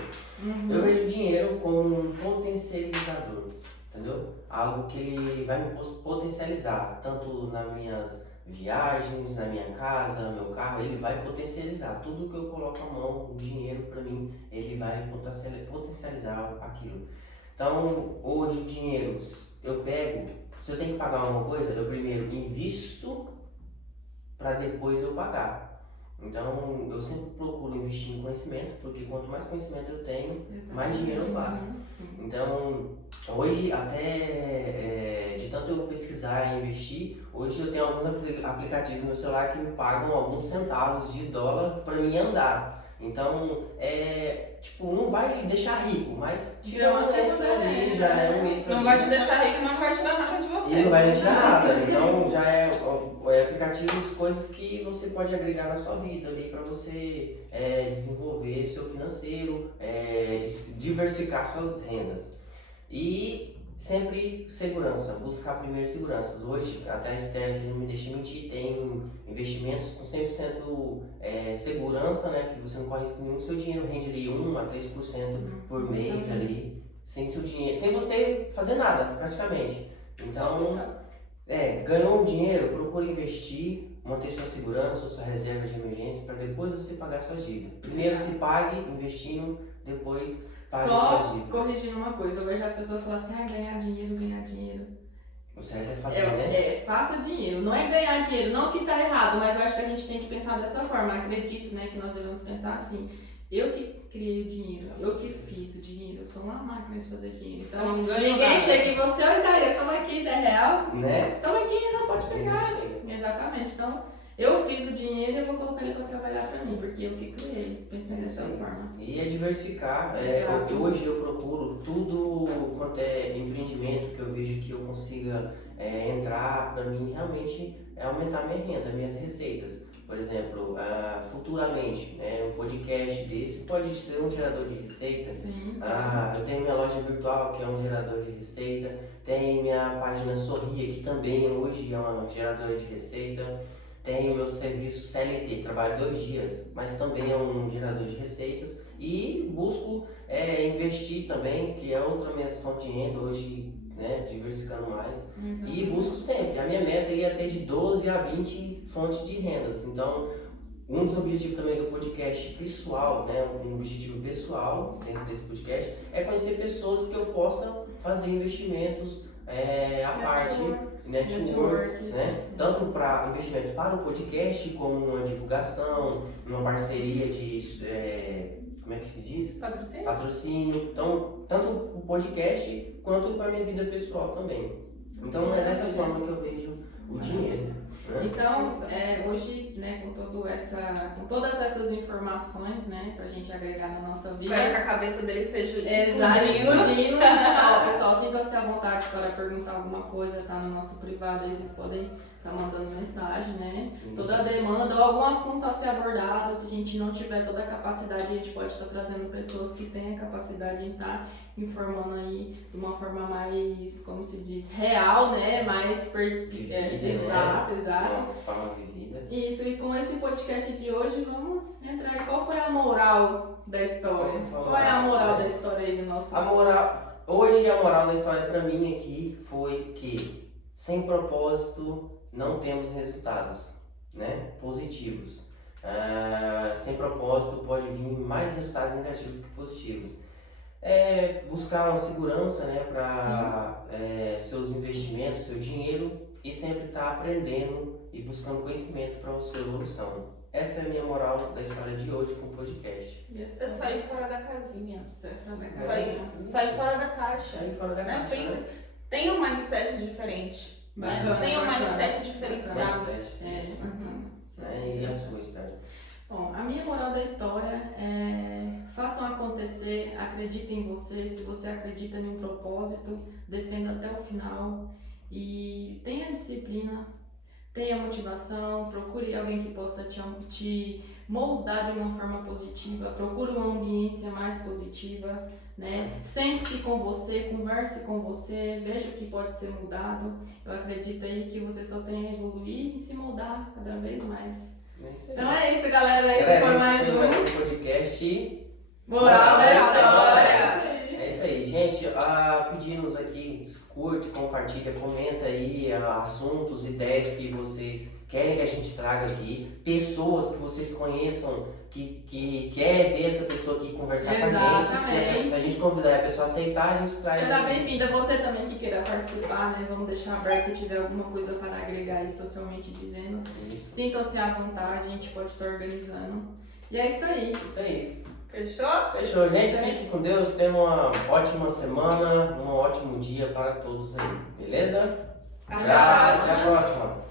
Eu vejo o dinheiro como um potencializador, entendeu? Algo que ele vai me potencializar, tanto nas minhas viagens, na minha casa, meu carro, ele vai potencializar. Tudo que eu coloco a mão, o dinheiro pra mim, ele vai potencializar aquilo. Então, hoje o dinheiro, eu pego, se eu tenho que pagar alguma coisa, eu primeiro invisto para depois eu pagar. Então, eu sempre procuro investir em conhecimento, porque quanto mais conhecimento eu tenho, mais dinheiro eu faço. Sim. Então, hoje, até de tanto eu pesquisar e investir, hoje eu tenho alguns aplicativos no meu celular que me pagam alguns centavos de dólar para mim andar. Então, tipo, não vai deixar rico, mas tira uma extra ali, já é um extra. Não vai te deixar rico, não vai tirar nada de você. E não vai te dar nada. Então, já é aplicativos, coisas que você pode agregar na sua vida ali para você desenvolver seu financeiro, diversificar suas rendas. E sempre segurança, buscar primeiro seguranças. Hoje, até a Esther, que não me deixa mentir, tem investimentos com 100% segurança, né? Que você não corre risco nenhum, seu dinheiro rende ali 1 a 3% por mês ali, sem seu dinheiro, sem você fazer nada, praticamente. Então, ganhou um dinheiro, procure investir, manter sua segurança, sua reserva de emergência, para depois você pagar suas dívidas. Primeiro se pague investindo, depois pague suas Só dívidas. corrigindo uma coisa, eu vejo as pessoas falam assim, ganhar dinheiro. O certo é fazer, né? Faça dinheiro, não é ganhar dinheiro, não que tá errado, mas eu acho que a gente tem que pensar dessa forma, acredito, né, que nós devemos pensar assim, eu que criei o dinheiro, eu que fiz o dinheiro, eu sou uma máquina de fazer dinheiro, então Não ganho ninguém nada. chega em você, ô Isaías, toma aqui, R$10, Né? toma aqui, não, pode pegar, exatamente, então eu fiz o dinheiro e eu vou colocar ele pra trabalhar pra mim, porque eu que criei, pensei dessa forma. E diversificar. Exato. Hoje eu procuro tudo quanto é empreendimento que eu vejo que eu consiga entrar, para mim realmente aumentar minha renda, minhas receitas. Por exemplo, futuramente, um podcast desse pode ser um gerador de receita. Sim. Eu tenho minha loja virtual, que é um gerador de receita. Tem minha página Sorria, que também hoje é uma geradora de receita. tenho meu serviço CLT, trabalho 2 dias, mas também é um gerador de receitas e busco investir também, que é outra minha fonte de renda hoje, né, diversificando mais. E busco sempre, a minha meta é ter de 12 a 20 fontes de rendas. Então, um dos objetivos também do podcast pessoal, né, um objetivo pessoal dentro desse podcast, é conhecer pessoas que eu possa fazer investimentos à parte, networks, né? Tanto para investimento para o podcast, como uma divulgação, uma parceria de, como é que se diz? Patrocínio. Então, tanto o podcast quanto para a minha vida pessoal também. Então, é dessa forma que eu vejo o dinheiro. Então, hoje, né, com todas essas informações, né, pra gente agregar na nossa vida. Espero que a cabeça dele esteja explodindo. Ó, pessoal, sinta-se à vontade para perguntar alguma coisa, tá no nosso privado, aí vocês podem estar mandando mensagem, né? Toda a demanda ou algum assunto a ser abordado, se a gente não tiver toda a capacidade, a gente pode estar trazendo pessoas que têm a capacidade de estar informando aí de uma forma mais, como se diz, real, né? Mais exato. Uma forma vivida. Isso, e com esse podcast de hoje, vamos entrar em qual foi a moral da história? Qual é a moral da história aí do nosso... Hoje a moral da história pra mim aqui foi que sem propósito não temos resultados, né, positivos. Sem propósito pode vir mais resultados negativos que positivos. Buscar uma segurança, né, para seus investimentos, seu dinheiro, e sempre estar aprendendo e buscando conhecimento para a sua evolução. Essa é a minha moral da história de hoje com o podcast. Você sair fora da casinha. Sair fora da caixa. Sair fora da caixa. Pense, tem um mindset diferente. Tem um mindset diferenciado. E a sua história? Bom, a minha moral da história é: façam acontecer, acreditem em você. Se você acredita em um propósito, defenda até o final e tenha disciplina, tenha motivação, procure alguém que possa te moldar de uma forma positiva, procure uma ambiência mais positiva, né? Sente-se com você, converse com você, veja o que pode ser mudado. Eu acredito aí que você só tem a evoluir e se moldar cada vez mais. Então é isso, galera. Esse foi mais um podcast. Moral da História. É isso aí, gente. Pedimos aqui, curte, compartilha, comenta aí assuntos, ideias que vocês querem que a gente traga aqui, pessoas que vocês conheçam, que quer ver essa pessoa aqui conversar com a gente. Se a gente convidar a pessoa a aceitar, a gente traz. Seja bem-vinda, você também que queira participar, né? Vamos deixar aberto se tiver alguma coisa para agregar aí socialmente dizendo. Sintam-se à vontade, a gente pode estar organizando. E é isso aí. Isso aí. Fechou? Fechou, gente. Fique com Deus. Tenha uma ótima semana, um ótimo dia para todos aí. Beleza? Até a próxima. Até a próxima.